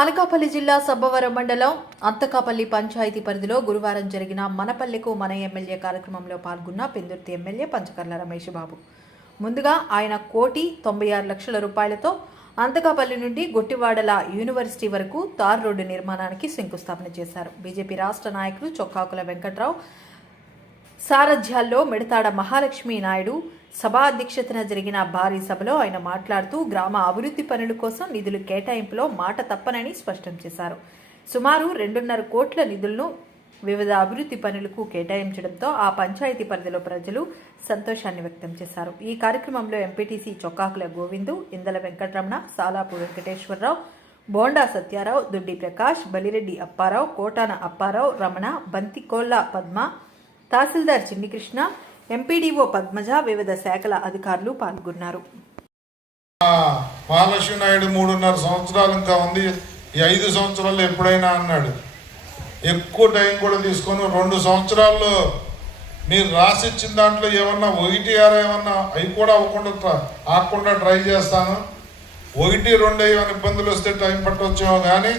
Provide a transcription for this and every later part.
అనకాపల్లి జిల్లా సబ్బవరం మండలం అంతకాపల్లి పంచాయతీ పరిధిలో గురువారం జరిగిన మనపల్లెకు మన ఎమ్మెల్యే కార్యక్రమంలో పాల్గొన్న పెందుర్తి ఎమ్మెల్యే పంచకర్ల రమేష్ బాబు. ముందుగా ఆయన 1,96,00,000 రూపాయలతో అంతకాపల్లి నుండి గొట్టివాడల యూనివర్సిటీ వరకు తార్ రోడ్డు నిర్మాణానికి శంకుస్థాపన చేశారు. బీజేపీ రాష్ట్ర నాయకులు చొక్కాకుల వెంకట్రావు సారథ్యాల్లో మిడతాడ మహాలక్ష్మి నాయుడు సభా అధ్యక్షతన జరిగిన భారీ సభలో ఆయన మాట్లాడుతూ గ్రామ అభివృద్ధి పనుల కోసం నిధులు కేటాయింపులో మాట తప్పనని స్పష్టం చేశారు. సుమారు 2.5 కోట్ల నిధులను వివిధ అభివృద్ధి పనులకు కేటాయించడంతో ఆ పంచాయతీ పరిధిలో ప్రజలు సంతోషాన్ని వ్యక్తం చేశారు. ఈ కార్యక్రమంలో ఎంపీటీసీ చొక్కాకుల గోవిందు, ఇందల వెంకటరమణ, సాలాపు వెంకటేశ్వరరావు, బోండా సత్యారావు, దుడ్డి ప్రకాష్, బలిరెడ్డి అప్పారావు, కోటాన అప్పారావు, రమణ, బంతికోళ్ల పద్మ, తహసీల్దార్ చిన్నికృష్ణ, ఎంపీడీఓ పద్మజ, వివిధ శాఖల అధికారులు పాల్గొన్నారు. మహాలక్ష్మి నాయుడు 3.5 సంవత్సరాలు ఇంకా ఉంది, ఈ 5 సంవత్సరాల్లో ఎప్పుడైనా అన్నాడు. ఎక్కువ టైం కూడా తీసుకొని 2 సంవత్సరాల్లో మీరు రాసిచ్చిన దాంట్లో ఏమన్నా 1-6 ఏమన్నా అవి కూడా ఆకుండా ట్రై చేస్తాను. 1-2 ఏమైనా ఇబ్బందులు వస్తే టైం పట్టవచ్చేమో, కానీ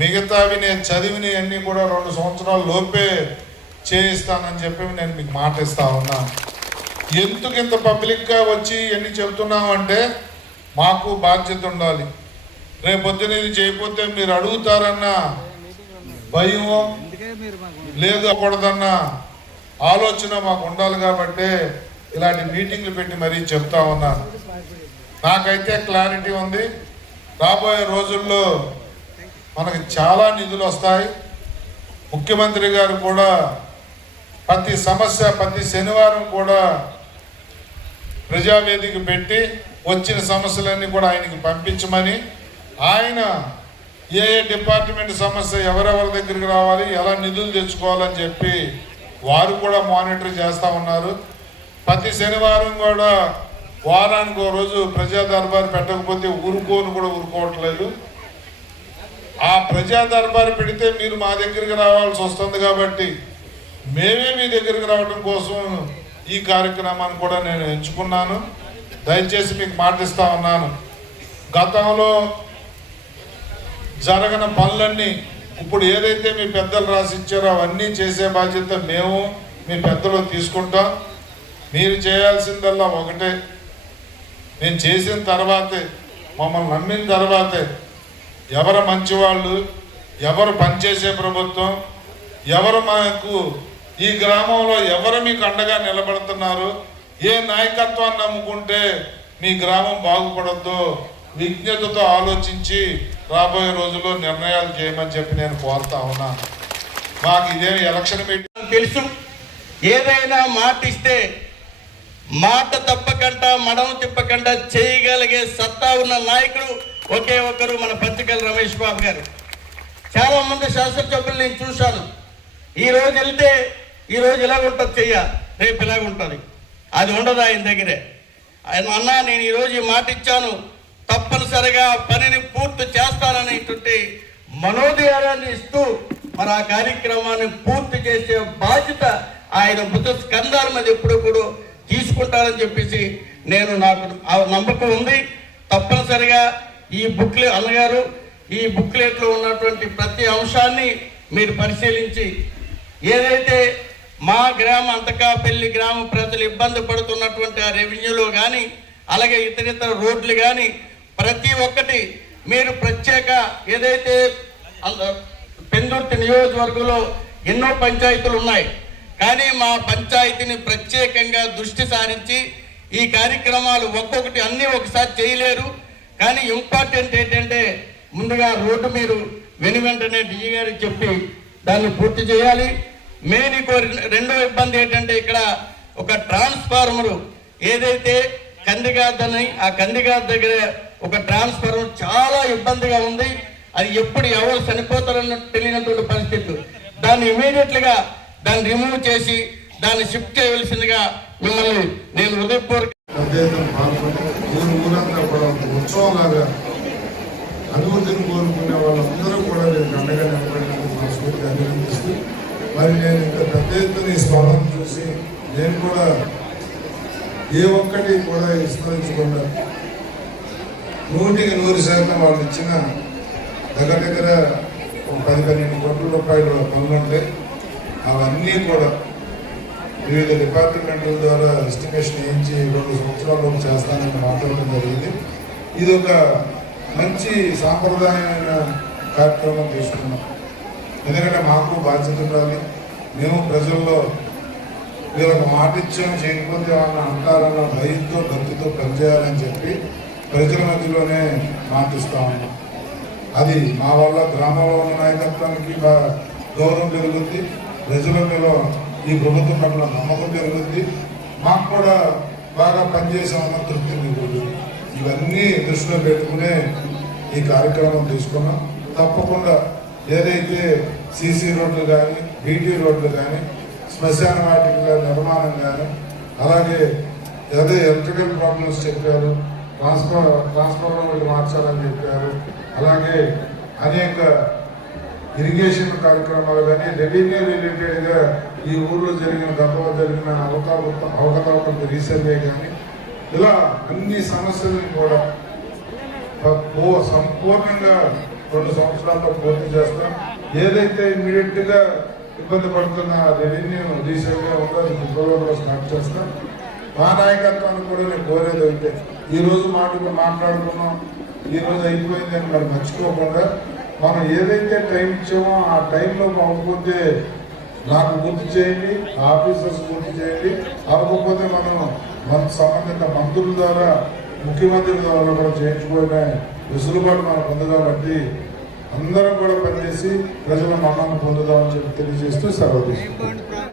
మిగతావి నేను చదివినవి అన్నీ కూడా 2 సంవత్సరాల లోపే చేయిస్తానని చెప్పి నేను మీకు మాట ఇస్తా ఉన్నాను. ఎందుకు ఇంత పబ్లిక్గా వచ్చి ఎన్ని చెబుతున్నామంటే మాకు బాధ్యత ఉండాలి. రేపొద్దున ఇది చేయకపోతే మీరు అడుగుతారన్న భయమో లేదు అకూడదన్న ఆలోచన మాకు ఉండాలి. కాబట్టి ఇలాంటి మీటింగ్లు పెట్టి మరీ చెప్తా ఉన్నాను. నాకైతే క్లారిటీ ఉంది, రాబోయే రోజుల్లో మనకి చాలా నిధులు వస్తాయి. ముఖ్యమంత్రి గారు కూడా ప్రతి సమస్య ప్రతి శనివారం కూడా ప్రజావేదిక పెట్టి వచ్చిన సమస్యలన్నీ కూడా ఆయనకి పంపించమని, ఆయన ఏ డిపార్ట్మెంట్ సమస్య ఎవరెవరి దగ్గరికి రావాలి, ఎలా నిధులు తెచ్చుకోవాలని చెప్పి వారు కూడా మానిటర్ చేస్తూ ఉన్నారు. ప్రతి శనివారం కూడా వారానికి 1 రోజు ప్రజా దర్బారు పెట్టకపోతే ఊరుకోవట్లేదు. ఆ ప్రజా దర్బారు పెడితే మీరు మా దగ్గరికి రావాల్సి వస్తుంది. కాబట్టి మేమే మీ దగ్గరికి రావడం కోసం ఈ కార్యక్రమాన్ని కూడా నేను ఎంచుకున్నాను. దయచేసి మీకు మాటిస్తా ఉన్నాను, గతంలో జరగని పనులన్నీ ఇప్పుడు ఏదైతే మీ పెద్దలు రాసిచ్చారో అవన్నీ చేసే బాధ్యత మేము మీ పెద్దలు తీసుకుంటాం. మీరు చేయాల్సిందల్లా ఒకటే, నేను చేసిన తర్వాతే, మమ్మల్ని నమ్మిన తర్వాతే ఎవరు మంచివాళ్ళు, ఎవరు పనిచేసే ప్రభుత్వం, ఎవరు మాకు ఈ గ్రామంలో ఎవరు మీకు అండగా నిలబడుతున్నారు, ఏ నాయకత్వాన్ని నమ్ముకుంటే మీ గ్రామం బాగుపడద్దో విజ్ఞతతో ఆలోచించి రాబోయే రోజుల్లో నిర్ణయాలు చేయమని చెప్పి నేను కోరుతా ఉన్నాను. మాకు ఇదే ఎలక్షన్ మీటింగ్ తెలుసు. ఏదైనా మాట ఇస్తే మాట తప్పకుండా మడమ తిప్పకుండా చేయగలిగే సత్తా ఉన్న నాయకుడు ఒకే ఒక్కరు మన పంచకర్ల రమేష్ బాబు గారు. చాలా మంది శాసనసభ్యులు నేను చూశాను. ఈరోజు వెళ్తే ఈరోజు ఇలాగ ఉంటుంది చెయ్య, రేపు ఇలాగ ఉంటుంది. అది ఉండదు ఆయన దగ్గరే. ఆయన అన్నా నేను ఈరోజు ఈ మాట ఇచ్చాను, తప్పనిసరిగా పనిని పూర్తి చేస్తాననేటువంటి మనోధైర్యాన్ని ఇస్తూ మరి ఆ కార్యక్రమాన్ని పూర్తి చేసే బాధ్యత ఆయన బుద్ధ స్కంధాల మీద ఎప్పుడు కూడా తీసుకుంటారని చెప్పేసి నాకు నమ్మకం ఉంది. తప్పనిసరిగా ఈ బుక్లెట్ అన్నగారు ఈ బుక్లెట్లో ఉన్నటువంటి ప్రతి అంశాన్ని మీరు పరిశీలించి ఏదైతే మా అంతకాపల్లి గ్రామ ప్రజలు ఇబ్బంది పడుతున్నటువంటి ఆ రెవెన్యూలో కానీ అలాగే ఇతరితర రోడ్లు కానీ ప్రతి ఒక్కటి మీరు ప్రత్యేక ఏదైతే పెందుర్తి నియోజకవర్గంలో ఎన్నో పంచాయతీలు ఉన్నాయి, కానీ మా పంచాయతీని ప్రత్యేకంగా దృష్టి సారించి ఈ కార్యక్రమాలు ఒక్కొక్కటి అన్నీ ఒకసారి చేయలేరు. కానీ ఇంపార్టెంట్ ఏంటంటే ముందుగా రోడ్డు మీరు వెంటనే డిఈ గారికి చెప్పి దాన్ని పూర్తి చేయాలి. మెయిన్ రెండో ఇబ్బంది ఏంటంటే ఇక్కడ ఒక ట్రాన్స్ఫార్మరు ఏదైతే కందిగాదని ఆ కందిగాద దగ్గర ఒక ట్రాన్స్ఫార్మర్ చాలా ఇబ్బందిగా ఉంది. అది ఎప్పుడు ఎవరు చనిపోతారన్న తెలియనటువంటి పరిస్థితి. దాన్ని ఇమీడియట్గా దాన్ని రిమూవ్ చేసి దాన్ని షిఫ్ట్ చేయవలసిందిగా మిమ్మల్ని నేను హృదయపూర్వక ఉత్సవంలాగా అనుభూతిని కోరుకునే వాళ్ళందరూ కూడా నేను అండగా నిలబడినందుకు మనస్ఫూర్తిగా అభినందిస్తూ, మరి నేను ఇంకా పెద్ద ఎత్తున ఈ స్పందన చూసి నేను కూడా ఏ ఒక్కటి కూడా విస్మరించకుండా 100% వాళ్ళు ఇచ్చిన దగ్గర ఒక 10-12 కోట్ల రూపాయల పనులు ఉంటాయి. అవన్నీ కూడా వివిధ డిపార్ట్మెంట్ల ద్వారా ఎస్టిమేషన్ వేయించి 2 సంవత్సరాల్లో చేస్తానని మాట్లాడడం జరిగింది. ఇది ఒక మంచి సాంప్రదాయమైన కార్యక్రమం తీసుకున్నాం. ఎందుకంటే మాకు బాధ్యత ఉండాలి. మేము ప్రజల్లో వీళ్ళకి మాట ఇచ్చాము, చేయకపోతే ఏమన్నా అంటారన్న భయంతో భక్తితో పనిచేయాలని చెప్పి ప్రజల మధ్యలోనే మాటిస్తూ ఉన్నాం. అది మా వల్ల గ్రామంలో ఉన్న నాయకత్వానికి గౌరవం పెరుగుద్ది, ప్రజలలో ఈ ప్రభుత్వం పట్ల నమ్మకం పెరుగుద్ది, మాకు కూడా బాగా పనిచేసామన్న తృప్తి మిగులుతుంది. ఇవన్నీ దృష్టిలో పెట్టుకునే ఈ కార్యక్రమం తీసుకున్నాం. తప్పకుండా ఏదైతే సీసీ రోడ్లు కానీ, బీటీ రోడ్లు కానీ, శ్మశాన వాటికల నిర్మాణం కానీ, అలాగే ఏదో ఎలక్ట్రికల్ ప్రాబ్లమ్స్ చెప్పారు, ట్రాన్స్ఫార్మర్లు మార్చాలని చెప్పారు, అలాగే అనేక ఇరిగేషన్ కార్యక్రమాలు కానీ, రెవెన్యూ రిలేటెడ్గా ఈ ఊళ్ళో గతంలో జరిగిన అవకతవకలకు రీసర్వే కానీ, ఇలా అన్ని సమస్యలను కూడా సంపూర్ణంగా 2 సంవత్సరాల్లో పూర్తి చేస్తాం. ఏదైతే ఇమ్మీడియట్గా ఇబ్బంది పడుతున్న రెవెన్యూ రీసర్వే ఉందో అది ఫిబ్రవరిలో స్టార్ట్ చేస్తాం. మా నాయకత్వానికి కూడా నేను కోరేది అయితే ఈరోజు మాట్లాడుకున్నాం, ఈరోజు అయిపోయింది అని మరి మర్చిపోకుండా మనం ఏదైతే టైం ఇచ్చామో ఆ టైంలో అవ్వకపోతే నాకు గుర్తు చేయండి, ఆఫీసర్స్ గుర్తు చేయండి. అవ్వకపోతే మనం సంబంధిత మంత్రుల ద్వారా, ముఖ్యమంత్రి ద్వారా కూడా చేయించుకునే వెసులుబాటు మనం ఉంది కాబట్టి అందరం కూడా పనిచేసి ప్రజల మన్నను పొందుదామని చెప్పి తెలియజేస్తూ సెలవు తీసుకుంటాం.